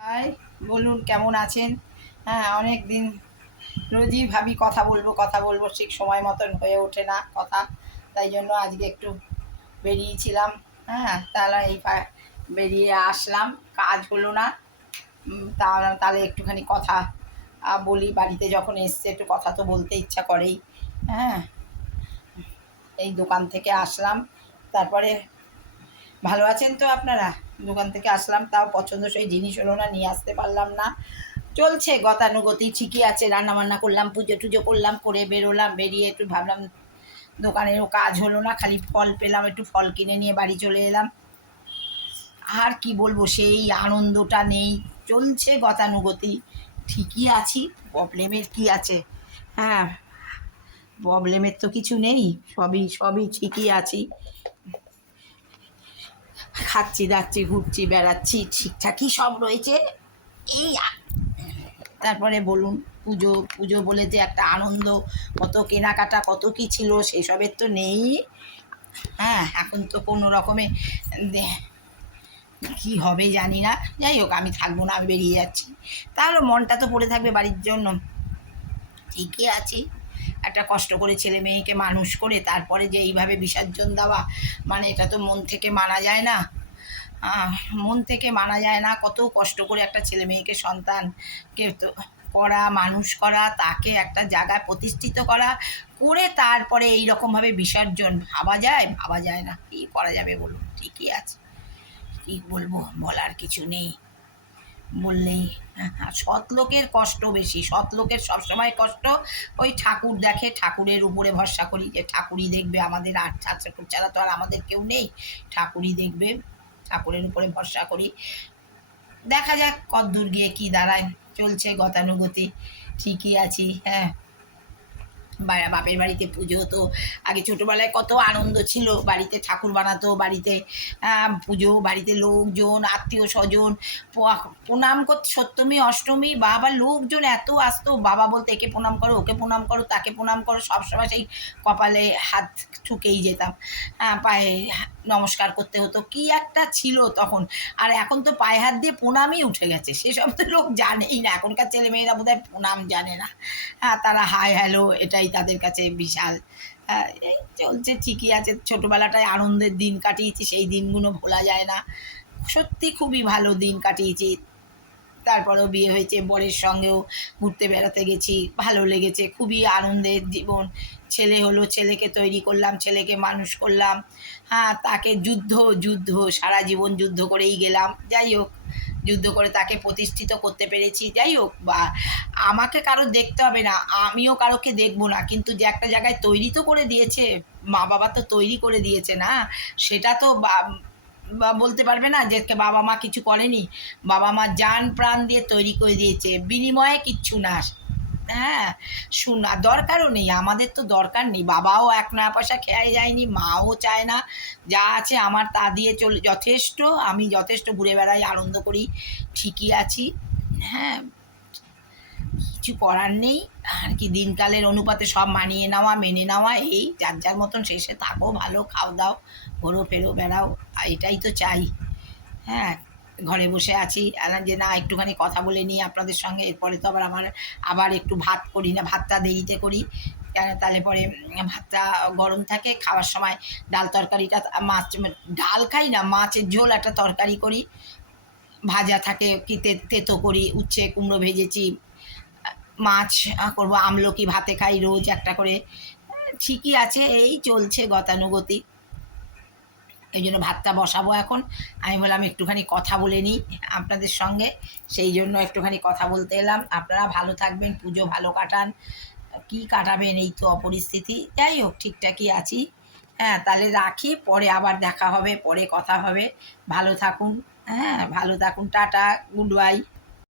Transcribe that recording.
High বলুন কেমন আছেন? হ্যাঁ অনেক দিন রোজই ভাবি কথা বলব কথা বলব ঠিক সময় মতন হয়ে ওঠে না কথা। তাই জন্য আজকে একটু বেরিয়েছিলাম হ্যাঁ তাহলে এই বেরিয়ে আসলাম কাজ হলো না। উম, তা- তাহলে একটুখানি কথা বলি বাড়িতে যখন এসছে একটু কথা তো বলতে ইচ্ছা করেই হ্যাঁ। এই দোকান থেকে আসলাম তারপরে ভালো আছেন তো আপনারা? দোকান থেকে আসলাম, তাও পছন্দসই জিনিস হলো না, নিয়ে আসতে পারলাম না। চলছে গতানুগতি, ঠিকই আছে রান্না বান্না করলাম, পুজো টুজো করলাম, করে বেরোলাম, বেরিয়ে একটু ভাবলাম দোকানেরও কাজ হলো না, খালি ফল পেলাম, একটু ফল কিনে নিয়ে বাড়ি চলে এলাম। আর কি বলব, সেই আনন্দটা নেই, চলছে গতানুগতি, ঠিকই আছি, প্রবলেমের কি আছে? হ্যাঁ প্রবলেমের তো কিছু নেই, সবই সবই ঠিকই আছি। খাচ্ছি, দাচ্ছি, ঘুরছি, বেড়াচ্ছি, ঠিকঠাকই সব রয়েছে। এই তারপরে বলুন, পুজো পুজো বলে যে একটা আনন্দ, কত কেনাকাটা, কত কি ছিল, সেসবের তো নেই। হ্যাঁ এখন তো কোনো রকমে কি হবে জানি না। যাই হোক, আমি থাকব না, আমি বেরিয়ে যাচ্ছি। তাহলে মনটা তো পড়ে থাকবে বাড়ির জন্য। ঠিকই আছি। একটা কষ্ট করে ছেলে মেয়েকে মানুষ করে, তারপরে যে এইভাবে বিসর্জন দেওয়া মানে এটা তো মন থেকে মানা যায় না। মন থেকে মানা যায় না। কত কষ্ট করে একটা ছেলে মেয়েকে, সন্তানকে করা মানুষ করা, তাকে একটা জায়গায় প্রতিষ্ঠিত করা, করে তারপরে এই রকমভাবে বিসর্জন ভাবা যায়? ভাবা যায় না। কী করা যাবে বলুন? ঠিকই আছে। কী বলব? বলার কিছু নেই। বললেই আর সৎ লোকের কষ্ট বেশি। সৎ লোকের সবসময় কষ্ট। ওই ঠাকুর দেখে, ঠাকুরের উপরে ভরসা করি যে ঠাকুরই দেখবে আমাদের আর ছাত্র ছাড়া তো আর আমাদের কেউ নেই। ঠাকুরই দেখবে। ঠাকুরের উপরে ভরসা করি। দেখা যাক কদ্দূর গিয়ে কি দাঁড়ায়। চলছে গতানুগতি ঠিকই আছি হ্যাঁ। বাপের বাড়িতে পুজো হতো। আগে ছোটোবেলায় কত আনন্দ ছিল। বাড়িতে ঠাকুর বানাতো, বাড়িতে পুজো, বাড়িতে লোকজন, আত্মীয় স্বজন প্রণাম করতে সপ্তমী, অষ্টমী, বাবা লোকজন এত আসতো। বাবা বলতে, একে প্রণাম করো, ওকে প্রণাম করো, তাকে প্রণাম করো। সবসময় সেই কপালে হাত ঠুকেই যেতাম। পায়ে নমস্কার করতে হতো। কি একটা ছিল তখন। আর এখন তো পায়ে হাত দিয়ে প্রণামই উঠে গেছে। সেসব তো লোক জানেই না। এখনকার ছেলেমেয়েরা বোধহয় প্রণাম জানে না। হ্যাঁ তারা, হাই, হ্যালো, এটাই তাদের কাছে বিশাল। এই চলছে ঠিকই আছে। ছোটোবেলাটায় আনন্দের দিন কাটিয়েছি, সেই দিনগুলো ভোলা যায় না। সত্যি খুবই ভালো দিন কাটিয়েছি। তারপরেও বিয়ে হয়েছে, বরের সঙ্গেও ঘুরতে বেড়াতে গেছি, ভালো লেগেছে, খুবই আনন্দের জীবন। ছেলে হলো ছেলেকে তৈরি করলাম, ছেলেকে মানুষ করলাম। হ্যাঁ তাকে যুদ্ধ যুদ্ধ, সারা জীবন যুদ্ধ করেই গেলাম। যাই হোক যুদ্ধ করে তাকে প্রতিষ্ঠিত করতে পেরেছি। যাই হোক, বা আমাকে কারও দেখতে হবে না, আমিও কারোকে দেখব না। কিন্তু যে একটা জায়গায় তৈরি তো করে দিয়েছে মা বাবা তো তৈরি করে দিয়েছে না? সেটা তো বা- বলতে পারবে না যে বাবা মা কিছু করেনি। বাবা মা যান প্রাণ দিয়ে তৈরি করে দিয়েছে। বিনিময়ে কিচ্ছু না। হ্যাঁ শোনা দরকারও নেই, আমাদের তো দরকার নেই। বাবাও এক নয়া পয়সা খেয়ে যায়নি, মাও চায় না, যা আছে আমার তা দিয়ে চলে, যথেষ্ট, আমি যথেষ্ট ঘুরে বেড়াই, আনন্দ করি, ঠিকই আছি। হ্যাঁ কিছু করার নেই, আর কি, দিনকালের অনুপাতে সব মানিয়ে নেওয়া, মেনে নেওয়া, এই যার যার মতন শেষে থাকো, ভালো, খাও দাও, ঘোরো, ফেরো, বেড়াও, এটাই তো চাই। হ্যাঁ ঘরে বসে আছি। যে না, একটুখানি কথা বলে নিই আপনাদের সঙ্গে। এরপরে তো আবার আমার, আবার একটু ভাত করি না, ভাতটা দেরিতে করি। কেন তাহলে পরে ভাতটা গরম থাকে, খাওয়ার সময় ডাল তরকারিটা, মাছ, ডাল খাই না, মাছের ঝোল একটা তরকারি করি। ভাজা থাকে, কি তেতো করি, উচ্ছে, কুমড়ো ভেজেছি। মাছ করব আমলকি, ভাতে খাই, রোজ একটা করে। ঠিকই আছে, এই চলছে গতানুগতি এই জন্য ভাতটা বসাবো এখন। আমি বললাম একটুখানি কথা বলে নিই আপনাদের সঙ্গে। সেই জন্য একটুখানি কথা বলতে এলাম। আপনারা ভালো থাকবেন, পুজো ভালো কাটান। কি কাটাবেন এই তো অপরিস্থিতি। যাই হোক, ঠিকঠাকই আছি। হ্যাঁ তাহলে রাখি, পরে আবার দেখা হবে, পরে কথা হবে। ভালো থাকুন। হ্যাঁ ভালো থাকুন। Tata, good bye.